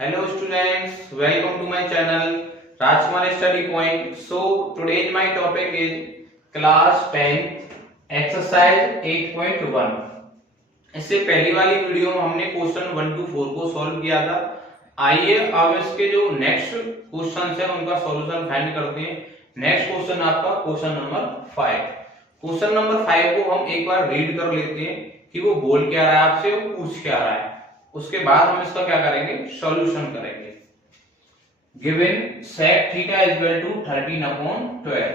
Hello students, welcome to my channel Rajkumar Study Point. So today's my topic is class 10 exercise 8.1. इससे पहली वाली video में हमने question 1 to 4 को solve किया था। आइए अब इसके जो नेक्स्ट क्वेश्चन है उनका सॉल्यूशन फाइंड करते हैं। नेक्स्ट क्वेश्चन आपका क्वेश्चन नंबर 5। क्वेश्चन नंबर 5 को हम एक बार रीड कर लेते हैं कि वो बोल क्या रहा है आपसे, वो पूछ क्या रहा है। उसके बाद हम इसका क्या करेंगे, सॉल्यूशन करेंगे। Given sec theta is equal to 13/12।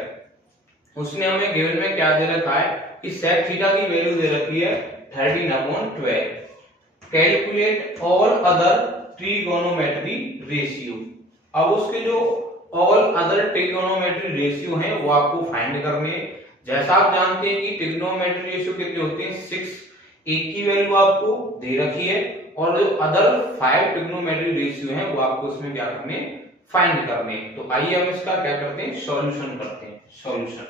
उसने हमें गिवन में क्या दे रखा है कि sec थीटा की वैल्यू दे रखी है 13/12। Calculate all other trigonometry ratio. अब उसके जो ऑल अदर ट्रिगोनोमेट्री रेशियो हैं वो आपको फाइंड करने हैं। जैसा आप जानते हैं कि ट्रिगोनोमेट्री रेशियो कितने होते हैं, 6। एक की वैल्यू आपको दे रखी है और जो अदर 5 ट्रिग्नोमेट्री रेशियो हैं वो आपको इसमें क्या करने हैं, फाइंड करने हैं। तो आइए हम इसका क्या करते हैं, सॉल्यूशन करते हैं। सॉल्यूशन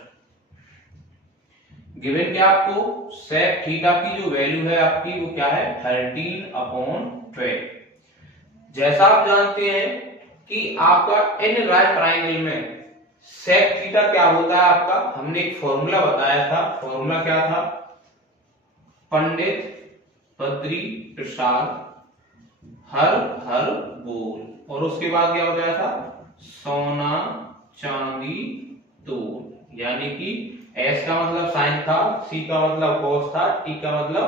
गिवन क्या आपको sec थीटा की जो वैल्यू है आपकी वो क्या है 13/12। जैसा आप जानते हैं कि आपका n राइट ट्रायंगल में sec थीटा क्या होता है आपका, हमने एक फॉर्मूला बताया था। फॉर्मूला क्या था, पंडित बद्री प्रसाद हर हर बोल, और उसके बाद क्या हो जाता था, सोना चांदी तोल। यानी कि S का मतलब साइन था, C का मतलब cos था, T का मतलब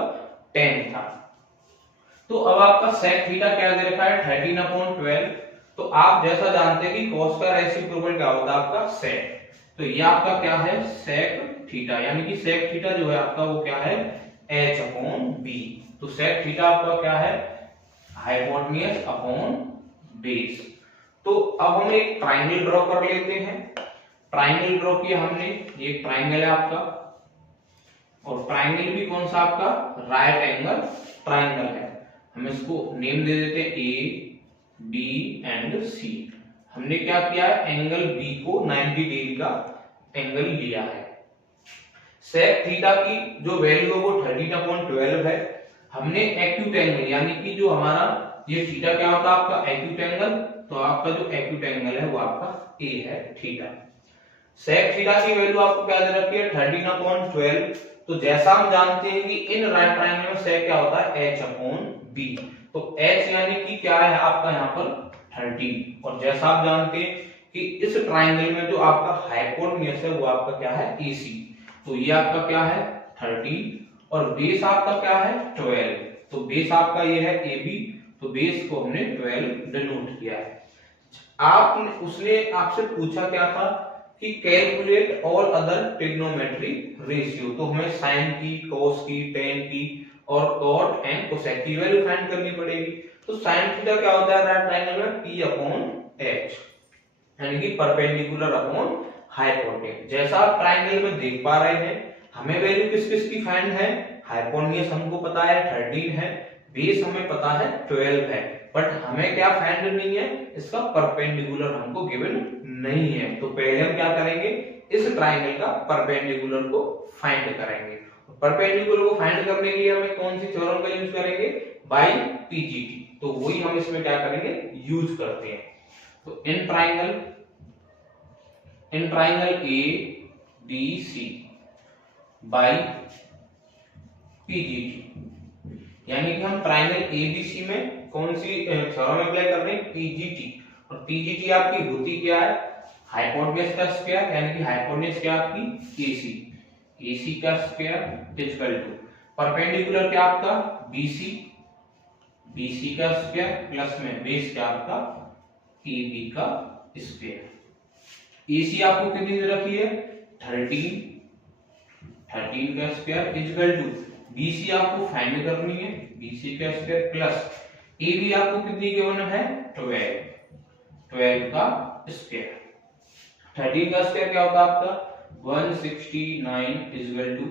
tan था। तो अब आपका sec थीटा क्या दे रखा है 13/12। तो आप जैसा जानते हैं कि cos का रेसिप्रोकल क्या होता है आपका sec। तो ये आपका क्या है sec थीटा, यानी कि sec थीटा जो है आपका वो क्या है h/b। तो sec थीटा आपका क्या है हाइपोटेन्यूज अपॉन बेस। तो अब हम एक ट्रायंगल ड्रॉ कर लेते हैं। ट्रायंगल ड्रॉ किया हमने, ये ट्रायंगल है आपका, और ट्रायंगल भी कौन सा आपका राइट एंगल ट्रायंगल है। हम इसको नेम दे देते हैं ए बी एंड सी। हमने क्या किया है, एंगल बी को 90 डिग्री का एंगल लिया है। sec थीटा की जो वैल्यू है वो 13/12 है। हमने एक्यूट एंगल यानी कि जो हमारा ये थीटा क्या होता है आपका एक्यूट एंगल, तो आपका जो एक्यूट एंगल है वो आपका ए है थीटा। sec थीटा की वैल्यू आपको क्या दे रखी है 13/12। तो जैसा हम जानते हैं कि इन राइट ट्रायंगल में sec क्या होता है h/b। तो h यानी कि क्या है आपका यहाँ पर 13, और जैसा आप जानते हैं कि इस ट्रायंगल में जो आपका हाइपोटेन्यूज है वो आपका क्या है AC। तो ये आपका क्या है 13 और बेस आपका क्या है 12। तो बेस आपका ये है AB, तो बेस को हमने 12 डिनोट किया है। आपने उसने आपसे पूछा क्या था कि calculate all other trigonometry ratio. तो हमें साइन की, cos की, tan की और cot एंड cosec की वैल्यू फाइंड करनी पड़ेगी। तो sin थीटा क्या होता है राइट ट्रायंगल में P/H, यानी कि परपेंडिकुलर अपॉन हाइपोटेन्यूज। जैसा आप ट्रायंगल में देख पा रहे हैं, हमें वैल्यू किस किस की फाइंड है, हाइपोटेन्यूज हमको पता है 13 है, बेस हमें पता है 12 है, बट हमें क्या फाइंड नहीं है, इसका परपेंडिकुलर हमको गिवन नहीं है। तो पहले हम क्या करेंगे, इस ट्रायंगल का परपेंडिकुलर को फाइंड करेंगे। परपेंडिकुलर को फाइंड करने के लिए हमें कौन सी थ्योरम का यूज करेंगे, बाय PGT। तो वही हम इसमें क्या करेंगे, यूज करते हैं। तो in triangle ABC by PGT, यानी कि हम ट्रायंगल ABC में कौन सी थ्योरम अप्लाई कर रहे हैं, PGT। और PGT आपकी होती क्या है, हाइपोटेन्यूज का स्क्वायर, यानी कि हाइपोटेन्यूज क्या आपकी AC का स्क्वायर इक्वल टू परपेंडिकुलर क्या आपका BC का स्क्वायर प्लस में बेस क्या आपका AB का स्क्वायर। AC आपको कितनी दे रखी है 13 का स्क्वायर इक्वल टू BC आपको फाइंड करनी है, BC का स्क्वायर प्लस AB आपको कितनी गिवन है 12 का स्क्वायर। 13 का स्क्वायर क्या होता है आपका 169 equal to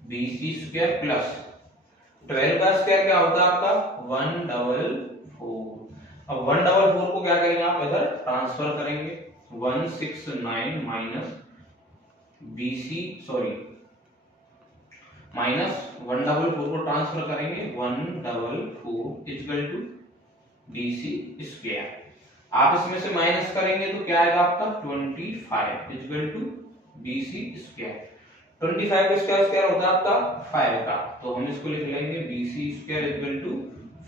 BC square plus 12 का स्क्वायर क्या होता है आपका 144। अब 144 को क्या करेंगे आप इधर ट्रांसफर करेंगे, 169 माइनस BC सॉरी माइनस 144 को ट्रांसफर करेंगे 144 इक्वल टू BC स्क्वायर। आप इसमें से माइनस करेंगे तो क्या आएगा आपका 25 इक्वल टू BC स्क्वायर। 25 का स्क्वायर होता है आपका 5 का, तो हम इसको लिख लेंगे BC square equal to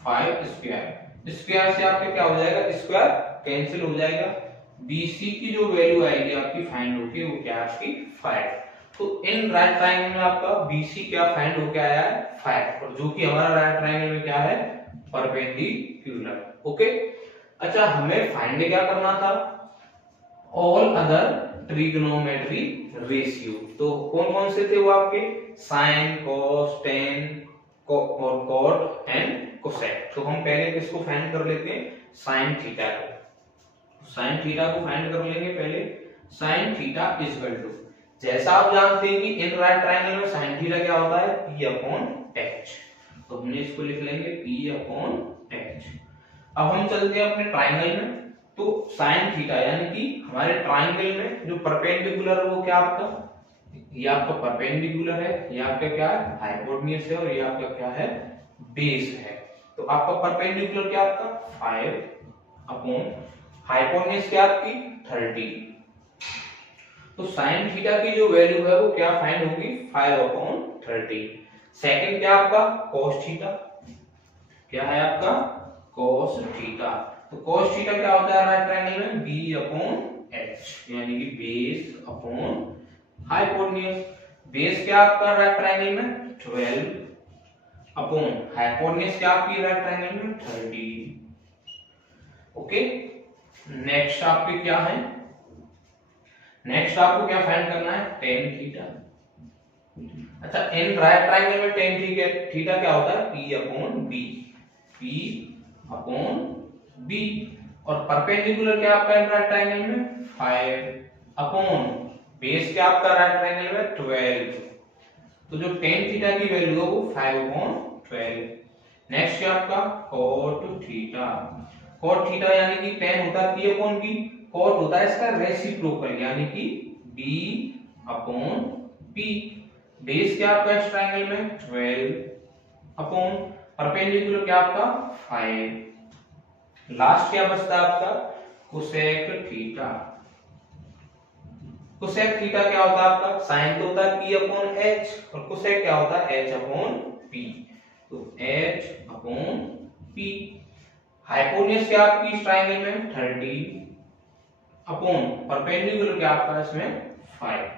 5 square. Square से आपका क्या हो जाएगा, स्क्वायर कैंसिल हो जाएगा। BC की जो वैल्यू आएगी आपकी फाइंड होके वो क्या आपकी 5। तो इन राइट ट्रायंगल में आपका BC क्या फाइंड होके आया है 5, और जो कि हमारा राइट ट्रायंगल में क्या है परपेंडिकुलर। ओके, अच्छा हमें फाइंड क्या करना था, ऑल अदर ट्रिग्नोमेट्री रेशियो। तो कौन कौन से थे वो आपके, साइन, कॉस, टेन और कॉट एंड कोसेक। तो हम पहले किसको फाइंड कर लेते हैं, साइन थीटा को। साइन थीटा को फाइंड कर लेंगे पहले। साइन थीटा इक्वल टू, जैसा आप जानते हैं कि इन राइट ट्रायंगल में साइन थीटा क्या होता है P अपॉन H, तो हमने इसको लिख लेंगे P अपॉन H। अब हम चलते हैं अपने ट्रायंगल में। तो साइन थीटा यानी कि हमारे ट्रायंगल में जो परपेंडिकुलर है वो क्या आपका, ये आपका परपेंडिकुलर है, ये आपका क्या है हाइपोटेन्यूज है, और ये आपका क्या है बेस है। तो आपका परपेंडिकुलर क्या आपका 5 अपॉन हाइपोटेन्यूज क्या आपकी 30। तो साइन थीटा की जो वैल्यू है वो क्या फाइंड होगी 5 अपॉन 30। सेकंड क्या आपका कॉस थीटा, क्या है आपका कॉस थीटा। तो कॉस थीटा क्या होता है राइट ट्रायंगल में B अपॉन H, यानी कि बेस अपॉन हाइपोटेन्यूज। बेस क्या आपका राइट ट्रायंगल में 12 अपॉन हाइपोटेन्यूज क्या आपकी राइट ट्रायंगल में 30। ओके, नेक्स्ट आपके क्या है, नेक्स्ट आपको क्या फाइंड करना है टेन थीटा। अच्छा इन राइट ट्रायंगल में टेन थीटा क्या होता है P upon B, P upon B। और परपेंडिकुलर क्या आपका इन राइट ट्रायंगल में 5 अपॉन बेस क्या आपका राइट ट्रायंगल में 12। तो जो टेन थीटा की वैल्यू है वो 5 अपॉन 12। नेक्स्ट क्या आपका cot थीटा। cot थीटा यानी कि टेन होता है P अपॉन B, cot होता है इसका रेसिप्रोकल यानी कि B अपॉन P। बेस क्या आपका इस ट्रायंगल में 12 अपॉन परपेंडिकुलर क्या आपका 5। लास्ट क्या बचता है आपका कोसेक थीटा। कोसेक थीटा क्या होता है आपका, साइन तो होता है P अपॉन H, और कोसेक क्या होता है H अपॉन P। तो H अपॉन P। हाइपोटेन्यूज क्या आपकी इस ट्रायंगल में 30 अपॉन परपेंडिकुलर क्या आपका इसमें 5।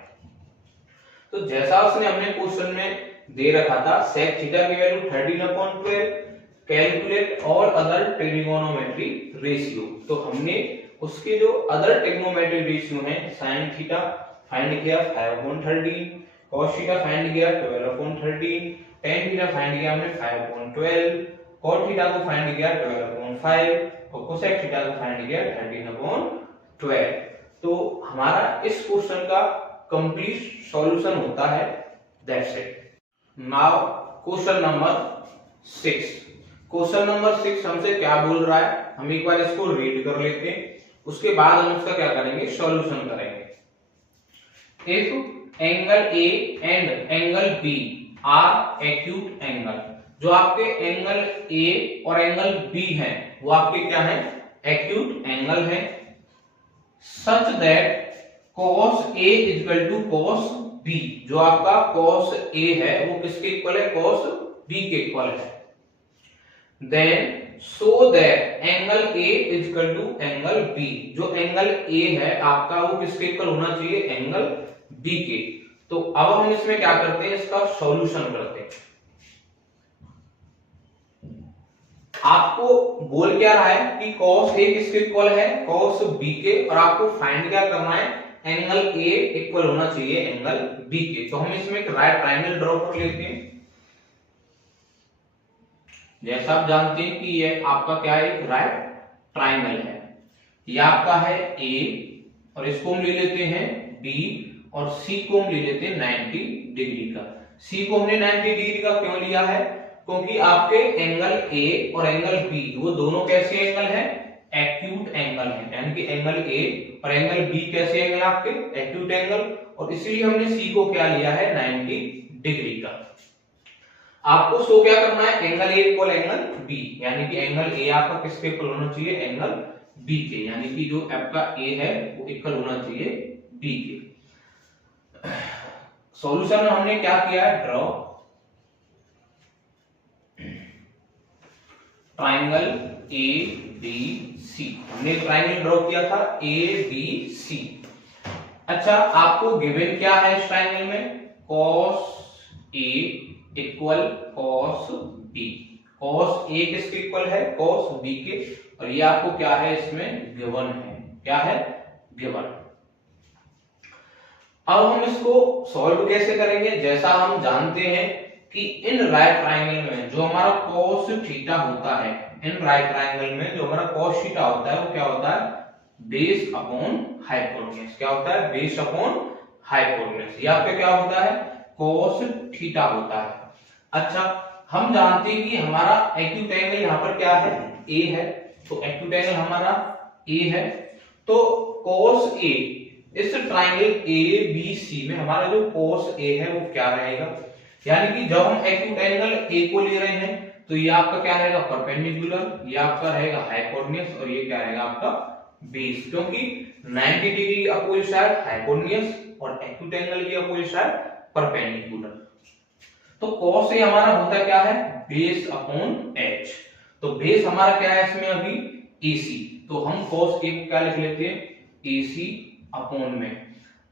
तो जैसा उसने हमने क्वेश्चन में दे रखा था सेक थीटा की value 13/12, calculate all other trigonometry ratio. तो हमने उसके जो अदर ट्रिग्नोमेट्री रेशियो हैं sin थीटा फाइंड किया 5/13, cos थीटा फाइंड किया 12/13, tan थीटा फाइंड किया हमने 5/12, cot थीटा को फाइंड किया 12/5 और cosec थीटा को फाइंड किया 13/12। तो हमारा इस क्वेश्चन का कंप्लीट सॉल्यूशन होता है। That's it. Now question number 6। Question number 6 हमसे क्या बोल रहा है, हम एक बार इसको रीड कर लेते हैं, उसके बाद हम उसका क्या करेंगे सॉल्यूशन करेंगे। If angle A and angle B are acute angle, जो आपके एंगल A और एंगल B हैं वो आपके क्या हैं एक्यूट एंगल हैं, such that cos A equal to cos B, जो आपका cos A है वो किसके इक्वल है cos B के इक्वल है। Then so that angle A equal to angle B, जो एंगल A है आपका वो किसके इक्वल होना चाहिए एंगल B के। तो अब हम इसमें क्या करते हैं इसका सॉल्यूशन करते हैं। आपको बोल क्या रहा है कि cos A किसके इक्वल है cos B के, और आपको फाइंड क्या करना है एंगल A इक्वल होना चाहिए एंगल B के। तो हम इसमें एक राइट ट्रायंगल ड्रॉ कर लेते हैं। जैसा आप जानते हैं कि ये आपका क्या है एक राइट ट्रायंगल है, ये आपका है A और इसको हम ले लेते हैं B और C को हम ले लेते हैं 90 डिग्री का। C को हमने 90 डिग्री का क्यों लिया है, क्योंकि आपके एंगल A और एंगल B वो दोनों कैसे एंगल हैं एक्यूट एंगल है, यानी कि एंगल A और एंगल B कैसे एंगल आपके एक्यूट एंगल, और इसलिए हमने C को क्या लिया है 90 डिग्री का। आपको शो क्या करना है, angle A equal angle B, यानी कि एंगल ए आपका किसके इक्वल होना चाहिए, एंगल बी के, यानी कि जो आपका ए है वो इक्वल होना चाहिए बी के। सॉल्यूशन में हमने क्या किया है, draw triangle A B C, हमने ट्राइंगल ड्रॉ किया था ए बी सी। अच्छा, आपको गिवन क्या है इस ट्राइंगल में, cos A equal cos B, cos A किसके इक्वल है, cos B के, और ये आपको क्या है इसमें गिवन है, क्या है गिवन। अब हम इसको सॉल्व कैसे करेंगे, जैसा हम जानते हैं कि इन राइट ट्राइंगल में जो हमारा cos थीटा होता है, इन राइट ट्राइंगल में जो हमारा cos थीटा होता है वो क्या होता है, बेस अपॉन हाइपोटेन्यूज, क्या होता है, बेस अपॉन हाइपोटेन्यूज, ये आपका क्या होता है, cos थीटा होता है। अच्छा, हम जानते हैं कि हमारा एक्यूट एंगल यहाँ पर क्या है, A है, तो एक्यूट एंगल हमारा A है, तो cos A इस ट्राइंगल ABC में हमारा जो cos A है वो क्या रहेगा, यानी कि जब हम एक्यूट एंगल A को ले रहे हैं तो ये आपका क्या रहेगा, परपेंडिकुलर, ये आपका रहेगा हाइपोटेन्यूज, और ये क्या रहेगा आपका बेस, क्योंकि 90 डिग्री की अपोजिट साइड हाइपोटेन्यूज और एक्यूट एंगल की अपोजिट साइड परपेंडिकुलर। तो cos A हमारा होता क्या है, बेस अपॉन h, तो बेस हमारा क्या है इसमें अभी AC, तो हम cos A को क्या लिख लेते हैं, AC अपॉन में।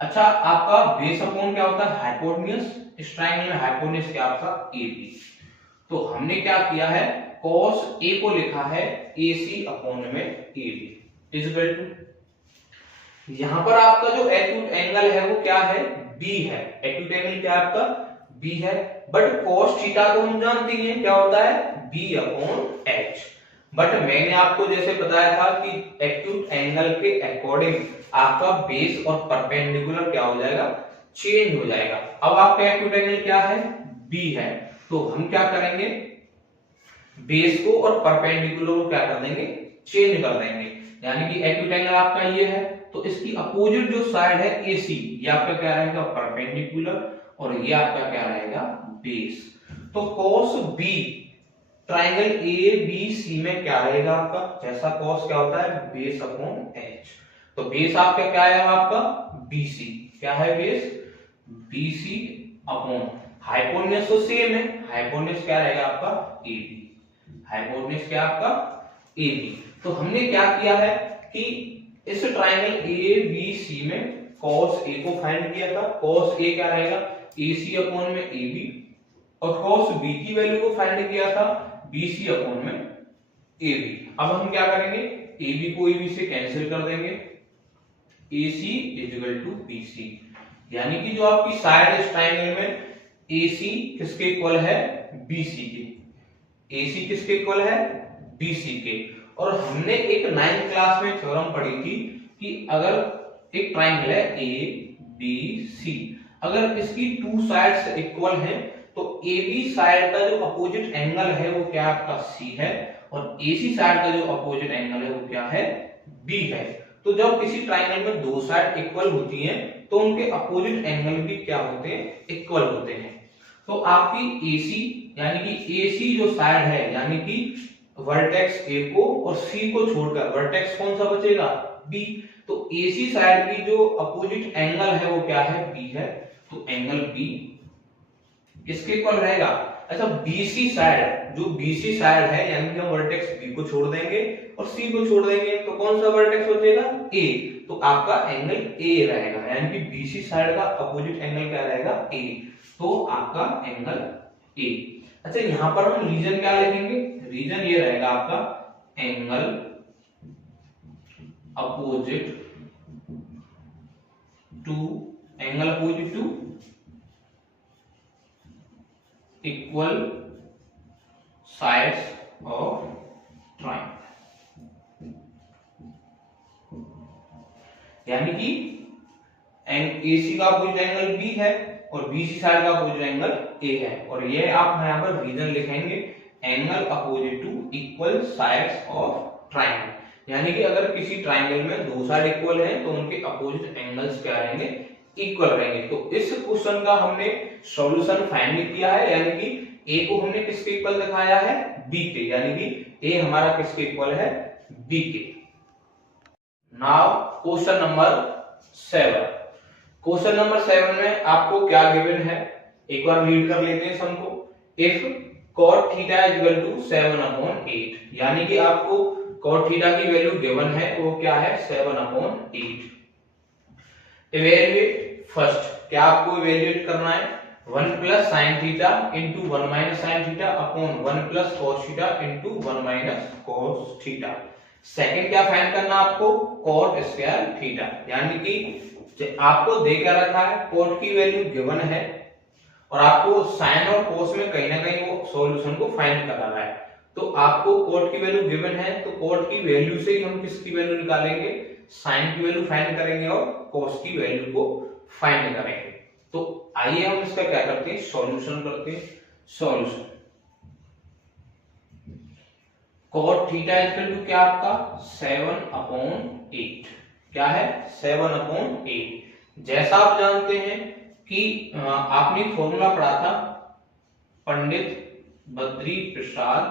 अच्छा, आपका बेस अपॉन क्या होता है, हाइपोटेन्यूज, इस ट्रायंगल में हाइपोटेन्यूज क्या आपका AB, तो हमने क्या किया है, cos A को लिखा है AC अपॉन में AB इज इक्वल टू, यहां पर आपका जो एक्यूट एंगल है वो क्या है, B है, एक्यूट एंगल क्या है आपका B है, बट cos थीटा तो हम जानते हैं क्या होता है, B अपॉन H, बट मैंने आपको जैसे बताया था कि एक्यूट एंगल के अकॉर्डिंग आपका बेस और परपेंडिकुलर क्या हो जाएगा, चेंज हो जाएगा। अब आपका एक्यूट एंगल क्या है, B है, तो हम क्या करेंगे, बेस को और परपेंडिकुलर को क्या कर देंगे, चेंज कर देंगे, यानी कि एक्यूट एंगल आपका ये है, तो इसकी अपोजिट जो साइड है AC, ये आपका क्या रहेगा, परपेंडिकुलर, और ये आपका क्या रहेगा, बेस। तो cos B ट्राइंगल ABC में क्या रहेगा आपका, जैसा cos क्या होता है, बेस अपॉन h, तो बेस आपका क्या है आपका BC, क्या है बेस BC अपॉन हाइपोटेन्यूज तो सेम है, हाइपोटेन्यूज क्या रहेगा आपका AB, हाइपोटेन्यूज क्या आपका AB। तो हमने क्या किया है कि इस ट्राइंगल ABC में cos A को फाइंड किया था, cos A क्या रहेगा AC अपॉन में AB, और cos B की वैल्यू को फाइंड किया था BC अपॉन में AB। अब हम क्या करेंगे, AB को AB से कैंसिल कर देंगे, AC is equal to BC, यानी कि जो आपकी साइड इस ट्राइंगल में AC किसके इक्वल है, BC के, AC किसके इक्वल है, BC के। और हमने एक 9th क्लास में थ्योरम पढ़ी थी कि अगर एक ट्राइंगल है ABC, अगर इसकी टू साइड्स इक्वल हैं तो AB साइड का जो अपोजिट एंगल है वो क्या आपका C है, और AC साइड का जो अपोजिट एंगल है वो क्या है, B है। तो जब किसी ट्राइंगल में दो साइड इक्वल होती हैं तो उनके अपोजिट एंगल भी क्या होते हैं, इक्वल होते हैं। तो आपकी AC यानी कि AC जो साइड है, यानी कि वर्टेक्स A को और C को छोड़कर वर्टेक्स कौन सा बचेगा, B, तो AC साइड की जो अपोजिट एंगल है वो क्या है, B है, तो एंगल B किसके इक्वल रहेगा। अच्छा, BC साइड, जो BC साइड है यानी कि हम वर्टेक्स B को छोड़ देंगे और C को छोड़ देंगे तो कौन सा वर्टेक्स बचेगा, A, तो आपका एंगल A रहेगा, यानी कि BC साइड का अपोजिट एंगल क्या रहेगा, A, तो आपका एंगल A। अच्छा, यहां पर हम रीजन क्या लिखेंगे, रीजन ये रहेगा आपका angle opposite to, angle opposite to equal sides of triangle, यानी कि AC का अपोजिट एंगल B है और BC साइड का अपोजिट एंगल A है, और ये आप यहां पर रीजन लिखेंगे angle opposite to equal sides of triangle, यानी कि अगर किसी ट्राइंगल में दो साइड इक्वल हैं तो उनके अपोजिट एंगल्स क्या रहेंगे, इक्वल रहेंगे। तो इस क्वेश्चन का हमने सॉल्यूशन फाइंड किया है, यानी कि ए को हमने किसके इक्वल दिखाया है, बी के, यानी कि ए हमारा किसके इक्वल है, बी के। Now question number 7। Question number 7 में आपको क्या गिवन है, एक बार रीड कर लेते हैं सम को। If cot theta is equal to 7/8, यानी कि आपको cot थीटा की वैल्यू गिवन है, वो क्या है, 7/8। इवैल्यूएट फर्स्ट, क्या आपको इवैल्यूएट करना है, 1 plus sine theta into 1 minus sine theta upon 1 plus cos theta into 1 minus cos theta. Second क्या फाइंड करना आपको, cot स्क्वायर थीटा, यानी कि आपको देकर रखा है cot की वैल्यू गिवन है और आपको साइन और cos में कहीं ना कहीं वो सॉल्यूशन को फाइंड कराना है। तो आपको cot की वैल्यू गिवन है, तो cot की वैल्यू से ही हम किसकी वैल्यू निकालेंगे, साइन की वैल्यू फाइंड करेंगे और cos की वैल्यू को फाइंड करेंगे। तो आइए हम इसका क्या करते हैं, सॉल्यूशन करते हैं। Solution cot theta equal to क्या आपका 7/8, क्या है 7/8। जैसा आप जानते हैं कि आपने फॉर्मूला पढ़ा था, पंडित बद्री प्रसाद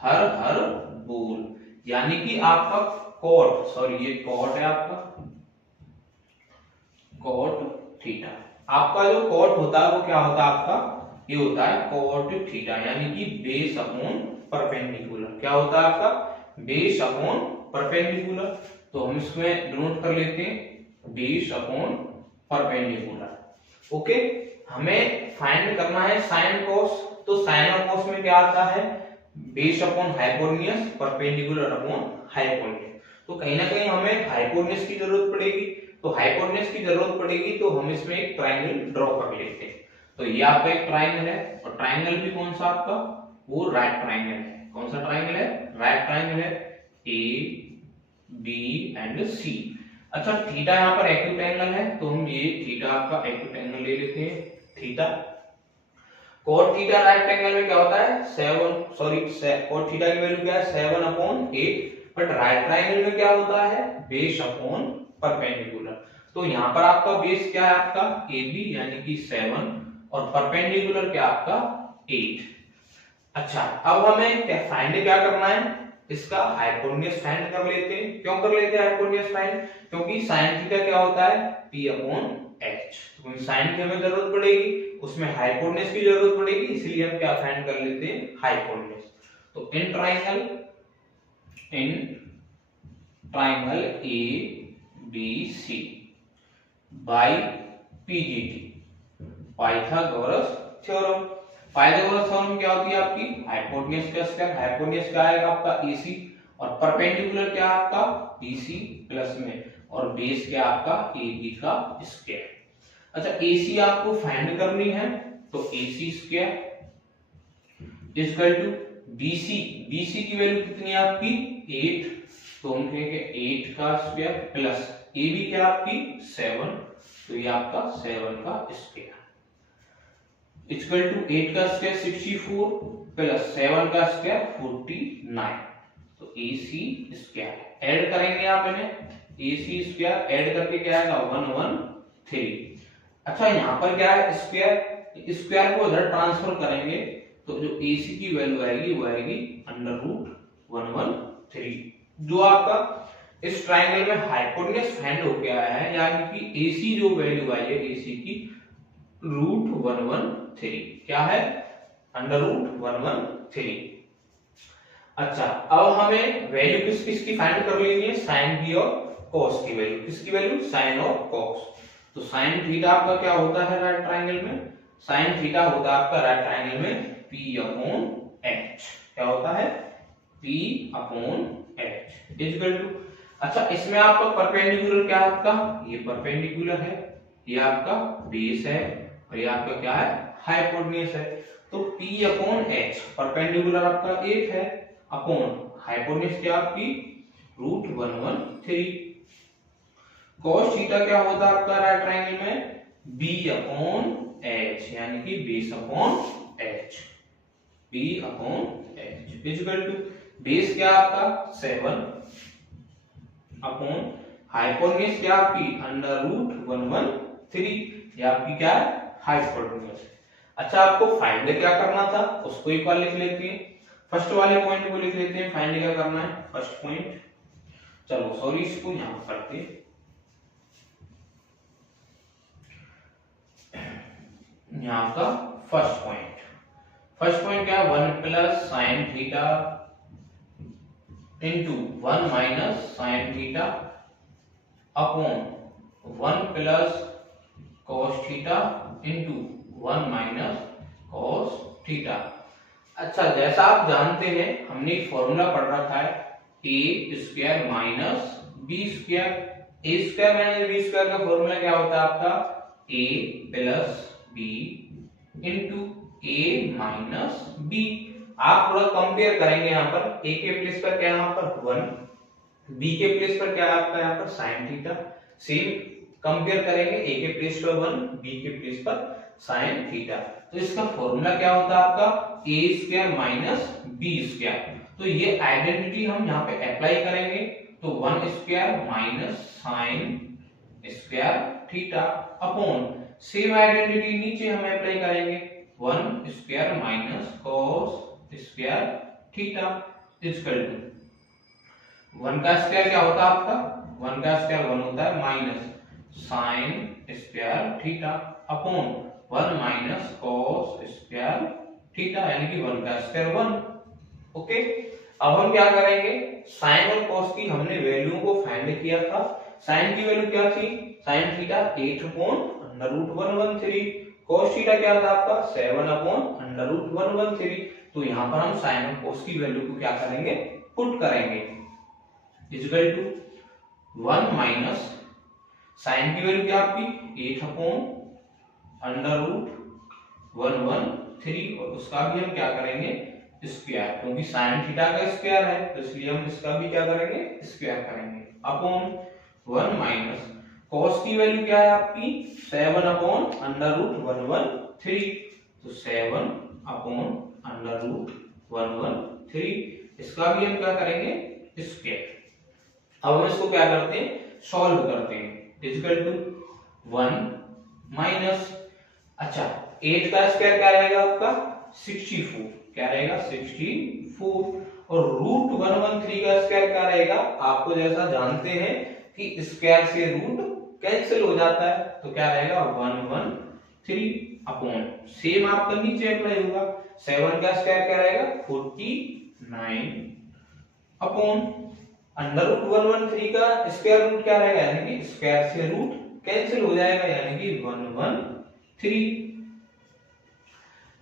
हर हर बोल, यानी कि आपका cot, सॉरी ये cot है आपका, cot थीटा, आपका जो cot होता है वो क्या होता है आपका, ये होता है cot थीटा, यानी कि बेस अपॉन परपेंडिकुलर। क्या होता है आपका, बेस अपॉन परपेंडिकुलर। तो हम इसमें नोट कर लेते हैं, बेस अपॉन परपेंडिकुलर। ओके, हमें फाइंड करना है साइन cos, तो साइन और cos में क्या आता है, base upon hypotenuse, perpendicular upon hypotenuse. तो कहीं ना कहीं हमें हाइपोटेन्यूज की जरूरत पड़ेगी, तो हाइपोटेन्यूज की जरूरत पड़ेगी तो हम इसमें एक ट्रायंगल ड्रॉ कर लेते हैं। तो ये आपका एक ट्रायंगल है और ट्रायंगल भी कौन सा आपका, वो राइट ट्रायंगल है। कौन सा ट्रायंगल है, राइट ट्रायंगल है, ए बी एंड सी। अच्छा, थीटा यहाँ पर एक्यूट एंगल है, तो हम ये थीटा आपका एक्यूट एंगल ले लेते हैं, theta. cot theta right angle में क्या होता है, cot थीटा की वैल्यू क्या है 7/8, बट राइट ट्रायंगल में क्या होता है, बेस अपॉन परपेंडिकुलर। तो यहाँ पर आपका बेस क्या है आपका AB, यानी कि 7, और परपेंडिकुलर क्या आपका 8। अच्छा, अब हमें फाइंड क्या करना है, इसका हाइपोटेन्यूज फाइंड कर लेते हैं। क्यों कर लेते हैं हाइपोटेन्यूज फाइंड, क्योंकि sin थीटा क्या होता है P/h, तो sin की हमें जरूरत पड़ेगी, उसमें हाइपोटेन्यूज की जरूरत पड़ेगी, इसलिए हम क्या फाइंड कर लेते हैं, हाइपोटेन्यूज। तो in triangle ABC by PGT, Pythagoras theorem. Pythagoras theorem क्या होती है आपकी, हाइपोटेन्यूज का स्क्वायर, हाइपोटेन्यूज क्या आएगा आपका AC, और परपेंडिकुलर क्या आपका BC प्लस में, और बेस क्या आपका AB का स्क्वायर। अच्छा, AC आपको फाइंड करनी है, तो AC square equal to BC की वैल्यू कितनी है आपकी 8, तो हम कहेंगे 8 का स्क्वायर प्लस AB क्या आपकी 7, तो ये आपका 7 का स्क्वायर इक्वल टू 8 का स्क्वायर 64 प्लस 7 का स्क्वायर 49, तो AC स्क्वायर ऐड करेंगे आप इन्हें, AC स्क्वायर ऐड करके क्या आएगा 113। अच्छा, यहाँ पर क्या है स्क्वायर, स्क्वायर को इधर ट्रांसफर करेंगे, तो जो AC की वैल्यू आएगी वो आएगी √113। जो आपका इस ट्रायंगल में हाइपोटेन्यूज फाइंड हो गया है, यानी कि AC जो वैल्यू आई है AC की √113, क्या है √113। अच्छा, अब हमें वैल्यू किस किस की फाइंड कर लेनी है, साइन की और cos की वैल्यू। किसकी वैल्यू, साइन और cos। तो साइन थीटा आपका क्या होता है राइट ट्रायंगल में, साइन थीटा होता है आपका राइट ट्रायंगल में P/h, क्या होता है P/h इक्वल टू। अच्छा, इसमें आपका परपेंडिकुलर क्या है आपका, ये परपेंडिकुलर है, ये आपका बेस है, और ये आपका क्या है हाइपोटेन्यूज है। तो P/h परपेंडिकुलर आपका 8 है, अपॉन हाइपोटेन्यूज क्या आपकी √113। cos थीटा क्या होता है आपका राइट ट्रायंगल में B/h, यानी कि base upon h, B/h equal to base क्या आपका 7 अपॉन हाइपोटेन्यूज क्या आपकी √113, ये आपकी क्या है हाइपोटेन्यूज। अच्छा, आपको फाइंड क्या करना था उसको एक बार लिख लेते हैं। फर्स्ट वाले पॉइंट को लिख लेते हैं, फाइंड क्या करना है, फर्स्ट पॉइंट। चलो सॉरी, इसको यहां करते हैं। यहां का फर्स्ट पॉइंट क्या है, 1 plus sine theta into 1 minus sine theta upon 1 plus cos theta into 1 minus cos theta. अच्छा, जैसा आप जानते हैं हमने एक फॉर्मूला पढ़ रखा है ए स्क्वायर माइनस बी स्क्वायर। ए स्क्वायर माइनस बी स्क्वायर का फॉर्मूला क्या होता है आपका, ए प्लस बी इंटू ए माइनस बी। आप थोड़ा कंपेयर करेंगे, यहाँ पर ए के प्लेस पर क्या है, यहाँ पर 1, बी के प्लेस पर क्या है आपका यहाँ पर साइन थीटा। सेम कंपेयर करेंगे, ए के प्लेस पर 1, बी के प्लेस पर साइन थीटा। तो इसका फॉर्मूला क्या होता है आपका, ए स्क्वायर माइनस बी स्क्वायर। तो ये आइडेंटिटी हम यहाँ पे अप्लाई करेंगे, तो 1 square minus sine square theta upon same identity नीचे हम अप्लाई करेंगे, 1 square minus cos square theta equal to 1 का स्क्वायर क्या होता है आपका, 1 का स्क्वायर 1 होता है minus sine square theta upon 1 minus cos square theta, यानी कि 1 का स्क्वायर 1। ओके, अब हम क्या करेंगे, साइन और कॉस की हमने वैल्यू को फाइंड किया था। साइन की वैल्यू क्या थी, साइन थीटा 8/√113, कॉस थीटा क्या था आपका 7/√113। तो यहां पर हम साइन और कॉस की वैल्यू को क्या करेंगे, पुट करेंगे, इक्वल टू 1 माइनस साइन की वैल्यू क्या आपकी 8/√113, और उसका भी हम क्या करेंगे स्क्वायर, क्योंकि साइन थीटा का स्क्वायर है तो इसलिए हम इसका भी क्या करेंगे स्क्वायर करेंगे, अपॉन 1 माइनस कॉस की वैल्यू क्या है आपकी 7/√113, तो 7/√113, इसका भी हम क्या करेंगे स्क्वायर। अब हम इसको क्या करते हैं, सॉल्व करते हैं, इक्वल टू 1 माइनस, अच्छा 8 का स्क्वायर क्या रहेगा आपका 64, क्या रहेगा 64, और √113 का स्क्वायर क्या रहेगा, आपको जैसा जानते हैं कि स्क्वायर से रूट कैंसिल हो जाता है, तो क्या रहेगा 113 अपॉन सेम आपका नीचे अप्लाई होगा, 7 का स्क्वायर क्या रहेगा 49 अपॉन √113 का स्क्वायर रूट क्या रहेगा, यानी कि स्क्वायर से रूट कैंसिल हो जाएगा, यानी कि 113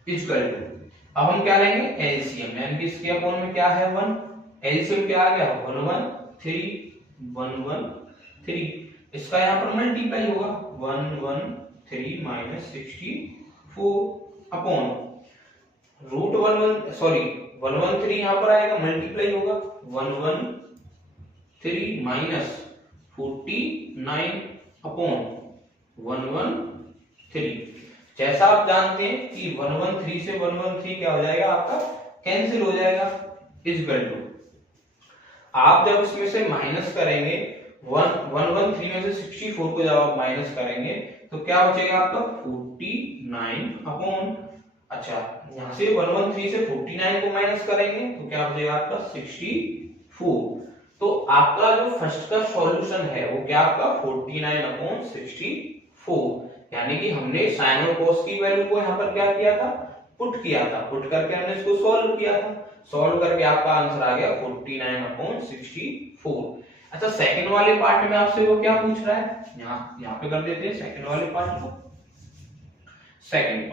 इक्वल टू, अब हम क्या लेंगे एलसीएम, यानी कि इसके अपॉन में क्या है 1, एलसीएम क्या आ गया 113, इसका यहाँ पर मल्टीप्लाई होगा 113 माइनस 64 अपॉन √113 यहाँ पर आएगा, मल्टीप्लाई होगा 113 माइनस 49 अपॉन 113। जैसा आप जानते हैं कि 113 से 113 क्या हो जाएगा आपका कैंसिल हो जाएगा, इक्वल टू, आप जब इसमें से माइनस करेंगे 113 में से 64 को जब आप माइनस करेंगे तो क्या बचेगा आपका 49 अपॉन, अच्छा यहां से 113 से 49 को माइनस करेंगे तो क्या बचेगा आपका 64। तो आपका जो फर्स्ट का सॉल्यूशन है वो क्या आपका 49/64, यानी कि हमने साइन और कॉस की वैल्यू को यहाँ पर क्या किया था पुट किया था, पुट करके हमने इसको सॉल्व किया था, सॉल्व करके आपका आंसर आ गया 49/64। अच्छा, सेकंड वाले पार्ट में आपसे वो क्या पूछ रहा है, यहाँ पे कर देते हैं सेकंड वाले पार्ट को। सेकंड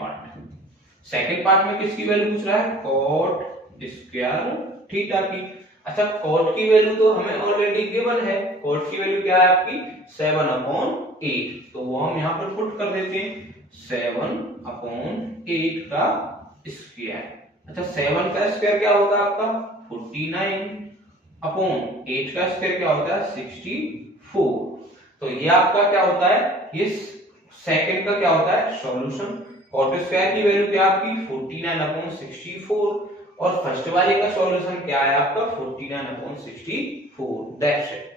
पार्ट में किसकी वैल्यू पूछ रहा है, cot स्क्वायर थीटा की। अच्छा, cot की वैल्यू तो हमें ऑलरेडी गिवन है, cot की वैल्यू क्या है आपकी 7/8, तो वो हम यहाँ पर पुट कर देते हैं 7/8 का स्क्वायर। अच्छा, 7 का स्क्वायर क्या होता है आपका 49 अपॉन 8 का स्क्वायर क्या होता है 64। तो ये आपका क्या होता है, ये सेकंड का क्या होता है सॉल्यूशन। cot स्क्वायर की वैल्यू क्या आपकी 49/64 और फर्स्ट वाले का सॉल्यूशन क्या है आपका 49/64। That's it.